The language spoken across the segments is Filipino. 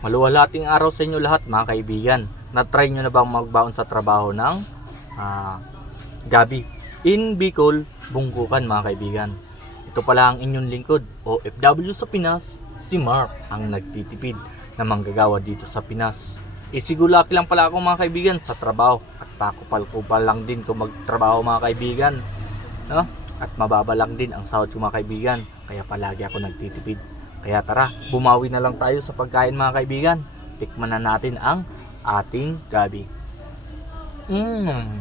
Maluwalating araw sa inyo lahat mga kaibigan. Na-try nyo na bang magbaon sa trabaho ng ah, gabi? In Bicol, Bungkukan mga kaibigan. Ito pala ang inyong lingkod o FW sa Pinas, si Mark ang nagtitipid na manggagawa dito sa Pinas. Isigulaki lang pala ako mga kaibigan sa trabaho at pakupal-kupal lang din kung magtrabaho mga kaibigan. No? At mababa lang din ang sahod ko mga kaibigan. Kaya palagi ako nagtitipid. Kaya tara, bumawi na lang tayo sa pagkain mga kaibigan. Tikman na natin ang ating gabi. Mmm.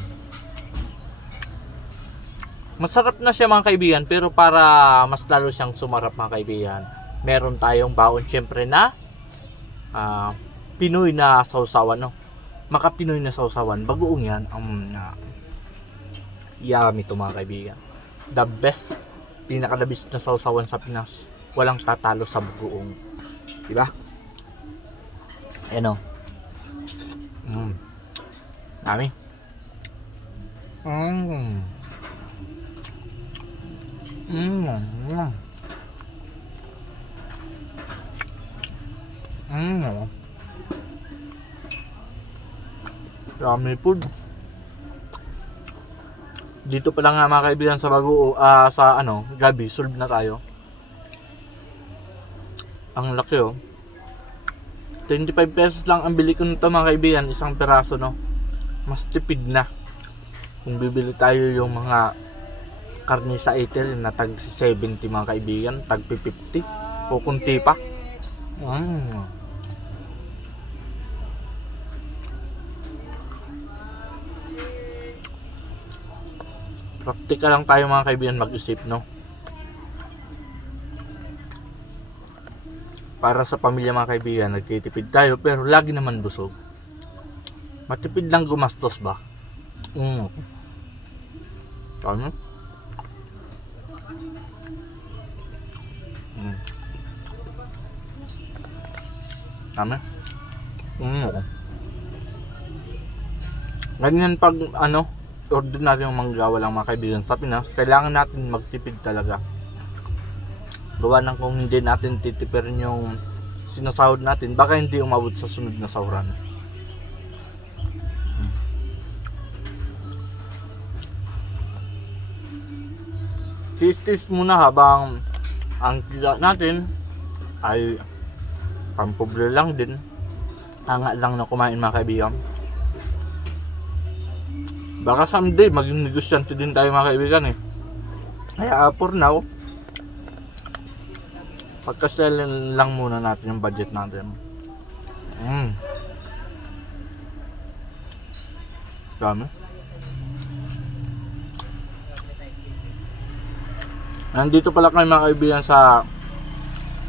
Masarap na siya mga kaibigan pero para mas lalo siyang sumarap mga kaibigan, meron tayong baon syempre na ah, Pinoy na sausawan no. Maka Pinoy na sausawan, bagoong yan ang uh, yummy to mga kaibigan. The best, pinakadabis na sausawan sa Pinas. Walang tatalo sa bagoong. Diba? Ayan o. Mm. Dami. Mmm. Mm. Mm. Dami food. Dito pa lang nga mga kaibigan sa bago ah, sa ano, gabi, solve na tayo. Ang laki oh. 25 pesos lang ang bili ko nito mga kaibigan, isang peraso no. Mas tipid na. Kung bibili tayo yung mga karne sa eater na tag 70 mga kaibigan, tag 50 o kunti pa. Mm. Praktika lang tayo mga kaibigan mag-isip, no? Para sa pamilya mga kaibigan, nagtitipid tayo pero lagi naman busog. Matipid lang gumastos ba? Mm. Ano? Mm. Tama? Mm. Ganyan pag ano, yung manggawa lang mga kaibigan sa Pinas, kailangan natin magtipid talaga. Gawa ng kung hindi natin titipirin yung sinasahod natin, baka hindi umabot sa sunod na sahuran. Hmm. Muna habang ang kita natin ay pampobre lang din. Tanga lang na kumain mga kaibigan. Baka someday maging negosyante din tayo mga kaibigan eh. Kaya uh, for now, pagkasell lang muna natin yung budget natin. Mm. Dami. Nandito pala kayo mga kaibigan sa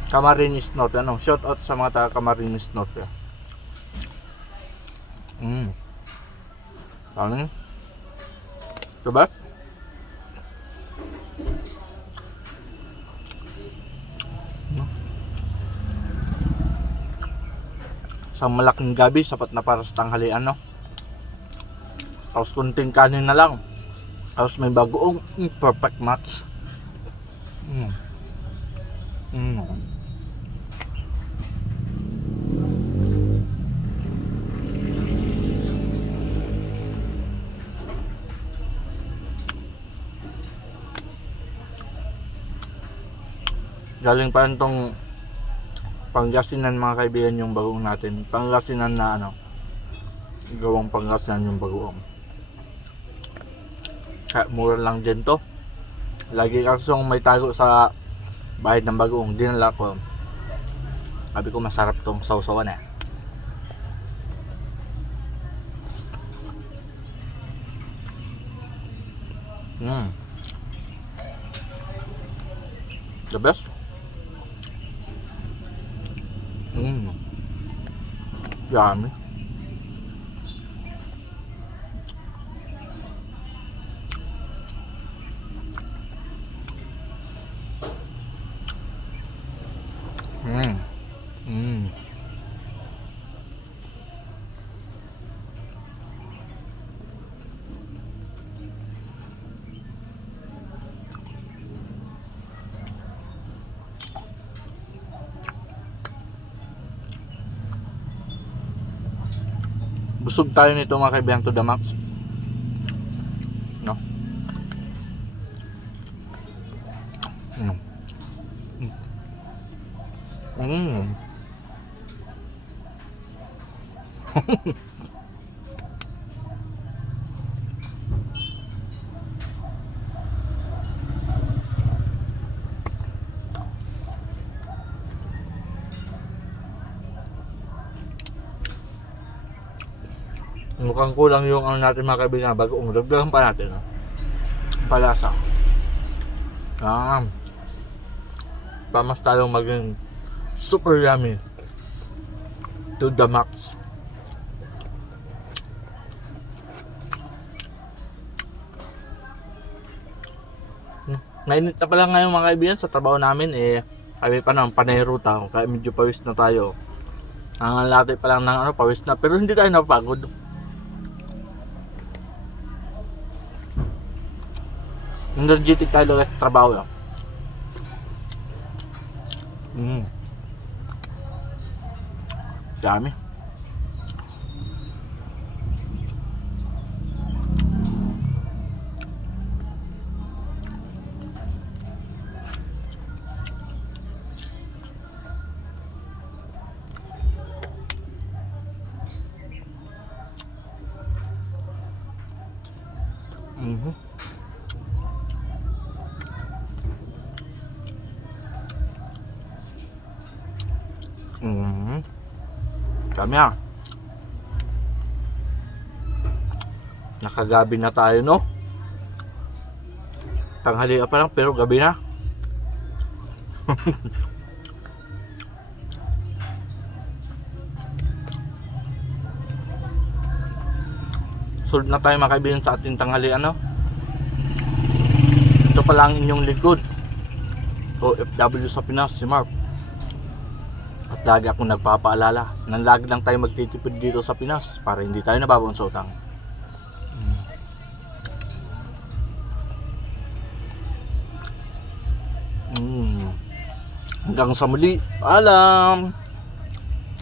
Camarines Norte. Ano? Shout out sa mga taga Camarines Norte. Mm. Dami. Diba? Sa malaking gabi, sapat na para sa tanghalian, no? Tapos kunting kanin na lang. Tapos may bagoong mm, perfect match. Mm. Mm. Galing pa itong Pangasinan mga kaibigan yung bagoong natin. Pangasinan na ano. Gawang Pangasinan yung bagoong. Kaya mura lang din to. Lagi kasong may tago sa bahay ng bagoong. Dinala ko. Sabi ko masarap tong sausawan eh. Mm. The best. Mm. Yummy. Mm. Busog tayo nito mga kaibigan to the max. No? Mm. Mm. Mukhang kulang yung ano natin mga kaibigan bago umudagdagan pa natin. No? Palasa. Ah. Pamas talong maging super yummy. To the max. Hmm. Mainit na pala ngayon mga kaibigan sa trabaho namin eh kami pa ng panay ruta kaya medyo pawis na tayo. Ang lati pa lang ng ano, pawis na pero hindi tayo napagod. Energetic tayo guys sa trabaho lang. Mm. Dami. Mhm. Kami ah. Nakagabi na tayo no. Tanghali pa lang pero gabi na. Solve na tayo mga sa ating tanghali ano. Ito pala ang inyong likod. OFW sa Pinas, si Mark. At lagi akong nagpapaalala na lagi lang tayo magtitipid dito sa Pinas para hindi tayo nababaon sa utang. Mm. Hanggang sa muli, paalam!